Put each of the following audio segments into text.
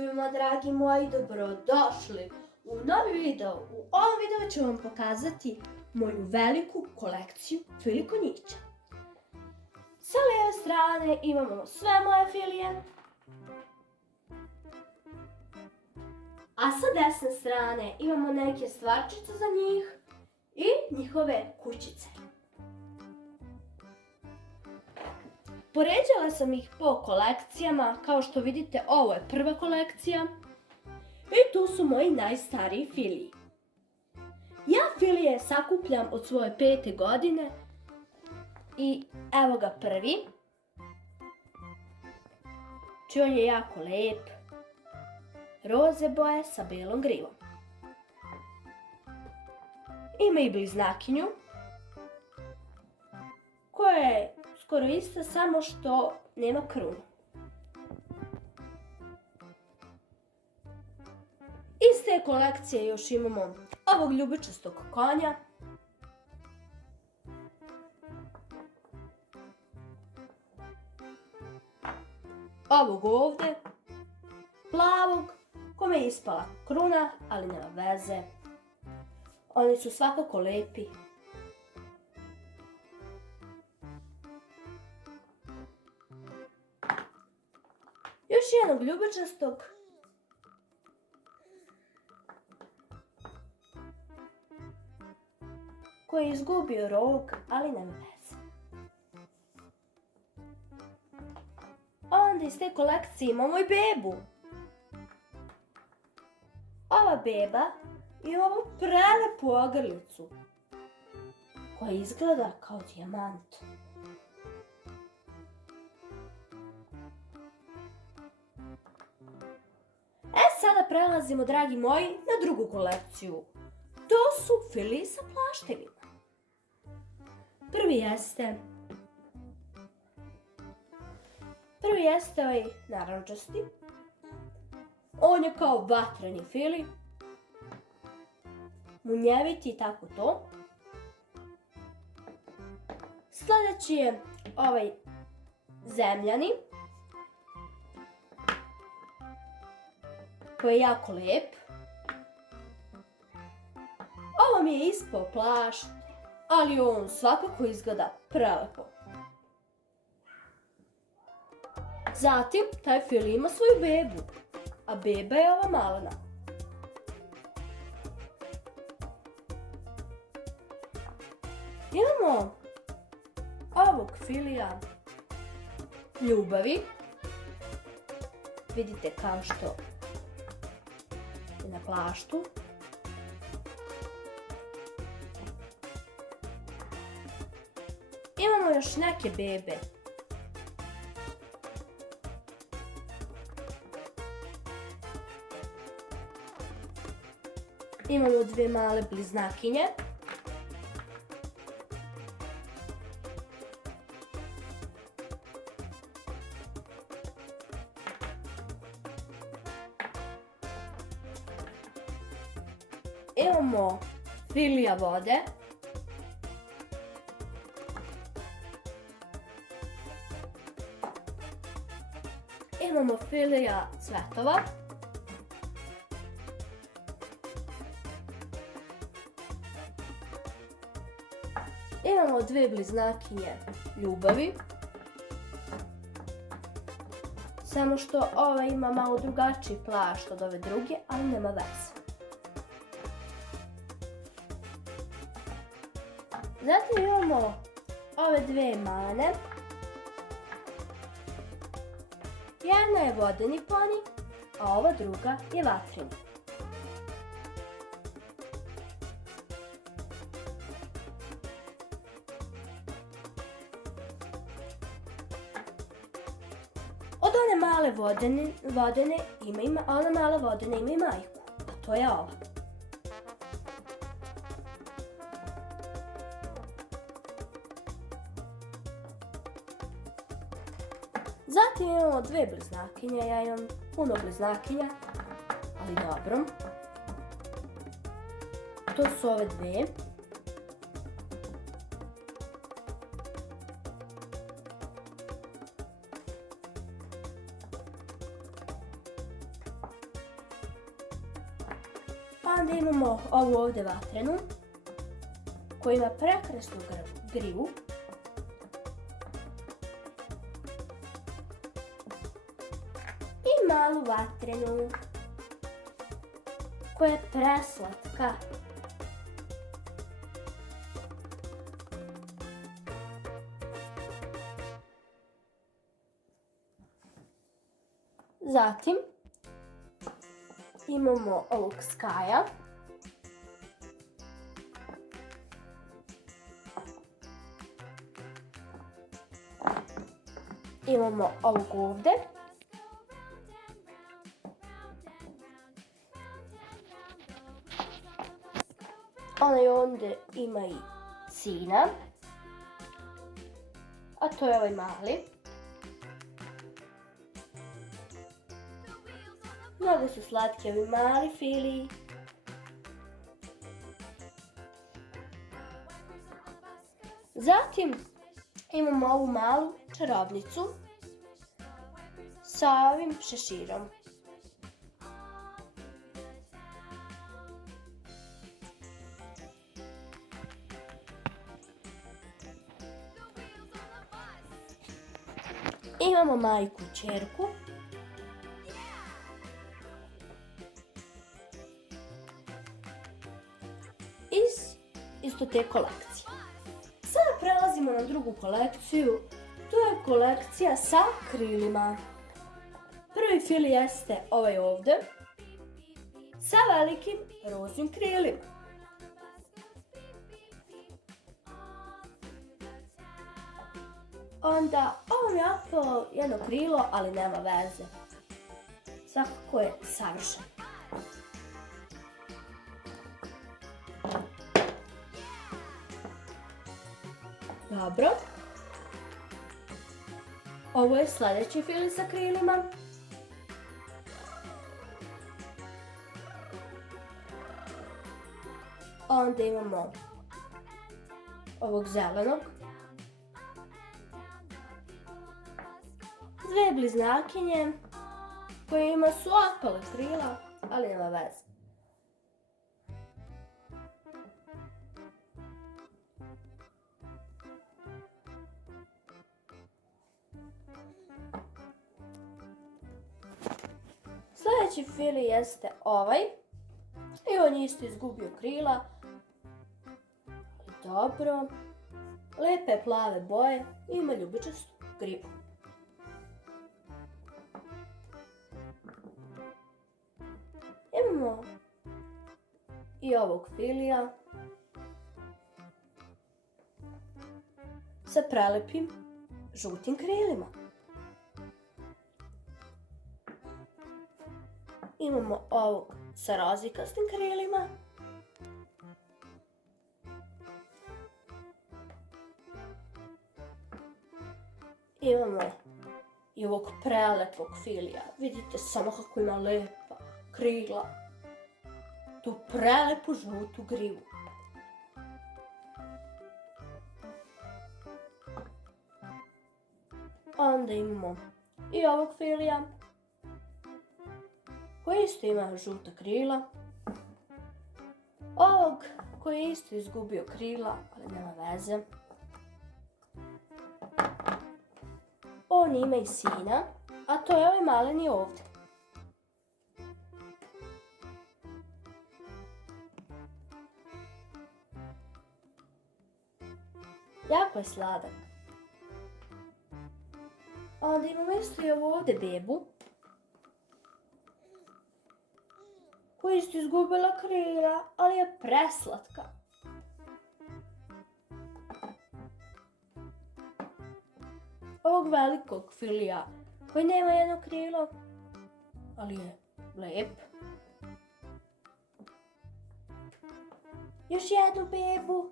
svima, dragi moji, dobrodošli u novi video. U ovom videu ću vam pokazati moju veliku kolekciju fili konjića. Sa lijeve strane imamo sve moje filije, a sa desne strane imamo neke stvarčice za njih i njihove kućice. Poređala sam ih po kolekcijama, kao što vidite ovo je prva kolekcija i tu su moji najstariji filiji. Ja filije sakupljam od svoje 5. godine i evo ga prvi. On je jako lep, roze boje sa belom grivom. Ima i bliznakinju koja je skoro ista, samo što nema krunu. Iz te kolekcije još imamo ovog ljubičastog konja, ovog ovde, plavog, kome je ispala kruna, ali nema veze. Oni su svakako lepi. Još jednog ljubičastog. Koji je izgubio rog, ali nema veze. Onda iz te kolekcije imamo i bebu. Ova beba ima ovu prelepu ogrlicu koja izgleda kao dijamant. Sada prelazimo, dragi moji, na drugu kolekciju. To su filiji sa plaštevima. Prvi jeste ovaj narančasti. On je kao vatreni fili. Munjeviti i tako to. Sljedeći je ovaj zemljani, koji je jako lep. Ovo mi je ispao plašt, ali on svakako izgleda prelepo. Zatim, taj fili ima svoju bebu, a beba je ova malena. Imamo ovog filija ljubavi. Vidite kao što na plaštu. Imamo još neke bebe. Imamo dve male bliznakinje. Imamo filija vode. Imamo filija cvetova. Imamo dve bliznakinje ljubavi. Samo što ova ima malo drugačiji plašt od ove druge, ali nema veze. Zatim imamo ove dve malene. Jedna je vodeni poni, a ova druga je vatreni. Od one male vodene ima i majku, a to je ova. Zatim imamo dve bliznakinje, ja imam puno bliznakinja, ali dobro. To su ove dve. Onda imamo ovu ovdje vatrenu, koja ima prekrasnu grivu. I malu vatrenu, koja je preslatka. Zatim imamo ovog Skaja. Imamo ovog ovdje. Onaj ovdje ima i sina. A to je ovaj mali. Mnogo su slatki ovi mali Fili. Zatim imamo ovu malu čarobnicu sa ovim šeširom. Imamo majku i ćerku. Isto te kolekcije. Sada prelazimo na drugu kolekciju. To je kolekcija sa krilima. Prvi Fili jeste ovaj ovdje sa velikim roznim krilima. Onda ovo mi je otpalo jedno krilo, ali nema veze. Svakako je savršen. Dobro. Ovo je sljedeći Fili sa krilima. Onda imamo ovog zelenog. Dve bliznakinje kojima su otpale krila, ali nema veze. Sljedeći Fili jeste ovaj. I on je isto izgubio krila. Dobro. Lepe plave boje i ima ljubičastu gribu. Imamo i ovog Filija sa prelepim žutim krilima. Imamo ovog sa razlikastim krilima. Imamo i ovog prelepog Filija. Vidite samo kako ima lepa krila. Tu prelepu žutu grivu. Onda imamo i ovog Filija koji isto ima žuta krila. Ovog koji je isto izgubio krila, ali nema veze. On ima i sina, a to je ovaj maleni ovdje. Jako je sladak. Onda imamo isto i ovu ovdje bebu, koja je isto izgubila krila, ali je preslatka. Ovog velikog Filija, koji nema jedno krilo, ali je lep. Još jednu bebu.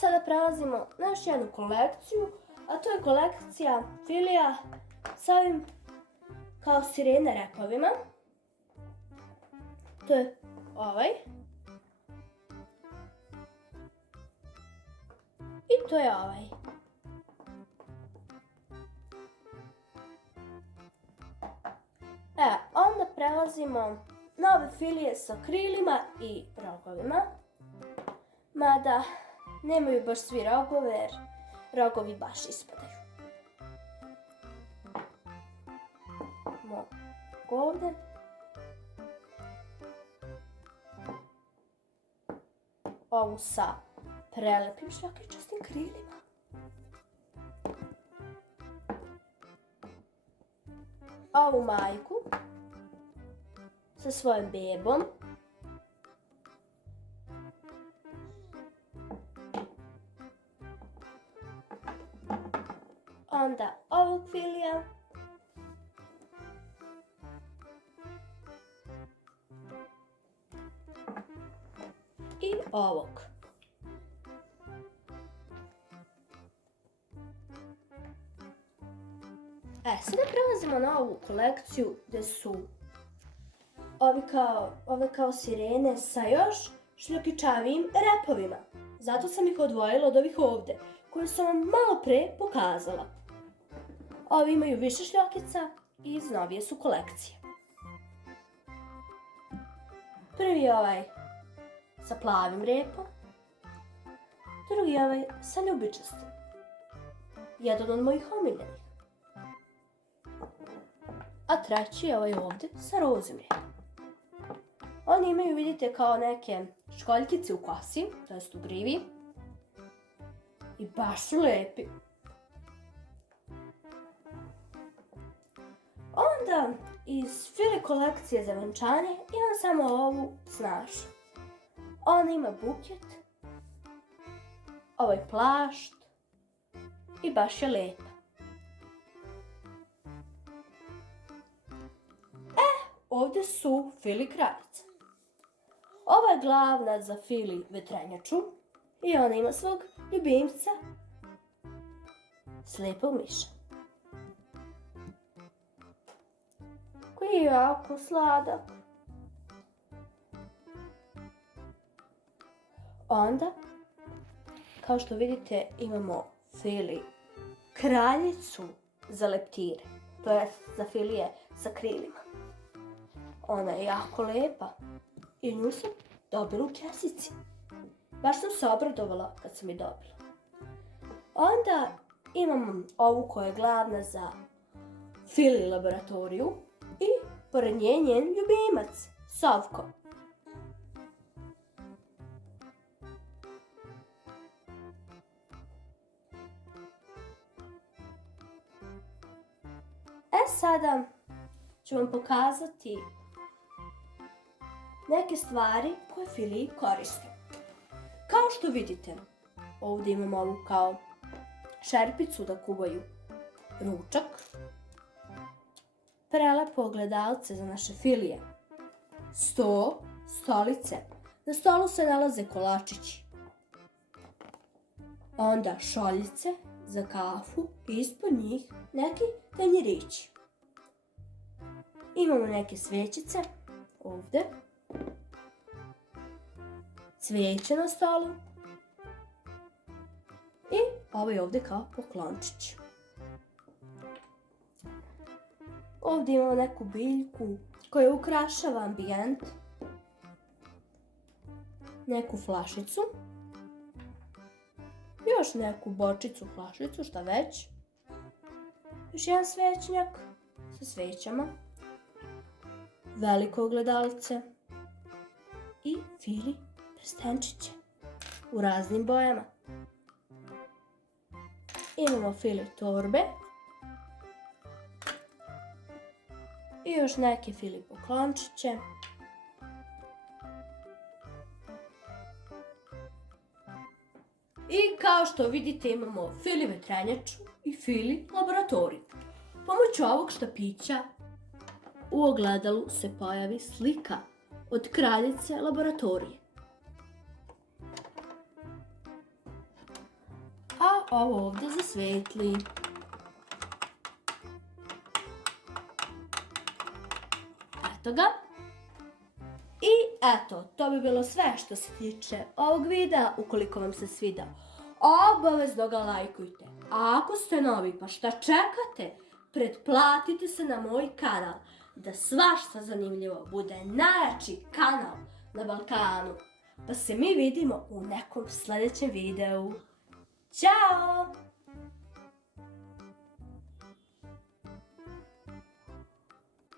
Sada prelazimo na još jednu kolekciju, a to je kolekcija Filija sa ovim kao sirene repovima. To je ovaj. I to je ovaj. prelazimo na ove filije sa krilima i rogovima. Mada nemaju baš svi rogove jer rogovi baš ispadaju. Mogu ovdje. Ovu sa prelepim šljakičastim krilima. Ovu majku sa svojim bebom. Onda ovog filija. I ovog. Sada prelazimo na ovu kolekciju gdje su ove kao sirene sa još šljokičavijim repovima. Zato sam ih odvojila od ovih ovdje, koje sam vam malo pre pokazala. Ovi imaju više šljokica i iz novije su kolekcije. Prvi je ovaj sa plavim repom, drugi je ovaj sa ljubičastim. Jedan od mojih omiljenih. A treći je ovaj ovdje sa rozim repom. Oni imaju, vidite, kao neke školjkice u kosi, to jest u grivi. I baš su lepi. Onda iz fili kolekcije za venčanje imam samo ovu snašu. Ona ima buket, ovaj plašt i baš je lepa. Ovdje su fili kraljice. Ova je glavna za fili vetrenjaču i ona ima svog ljubimca, slijepog miša, koji je jako sladak. Onda, kao što vidite, imamo fili kraljicu za leptire, to je za filije sa krilima. Ona je jako lepa i nju sam dobila u kesici. Baš sam se obradovala kad sam je dobila. Onda imam ovu koja je glavna za fili laboratoriju i pored nje njen ljubimac, Sovko. Sada ću vam pokazati neke stvari koje filiji koriste. Kao što vidite, ovdje imamo ovu kao šerpicu da kuvaju ručak, prelepo ogledalce za naše filije, sto, stolice, na stolu se nalaze kolačići, onda šoljice za kafu i ispod njih neki tanjirići. Imamo neke svećice ovdje, cvijeće na stolu i ovaj ovdje kao poklončić. Ovdje imamo neku biljku koja ukrašava ambijent, neku flašicu, još neku bočicu, flašicu, šta već, još jedan svećnjak sa svećama, veliko ogledalce i fili prstenčiće u raznim bojama. Imamo fili torbe i još neke fili poklončiće. I kao što vidite imamo fili vetrenjaču i fili laboratoriju. Pomoću ovog štapića u ogledalu se pojavi slika od kraljice laboratorije. A ovo ovdje zasvetli. Eto ga. I eto, to bi bilo sve što se tiče ovog videa. Ukoliko vam se svidao, obavezno ga lajkujte. A ako ste novi, pa šta čekate? Pretplatite se na moj kanal. da svašta zanimljivo bude najjači kanal na Balkanu. Pa se mi vidimo u nekom sljedećem videu. Ćao!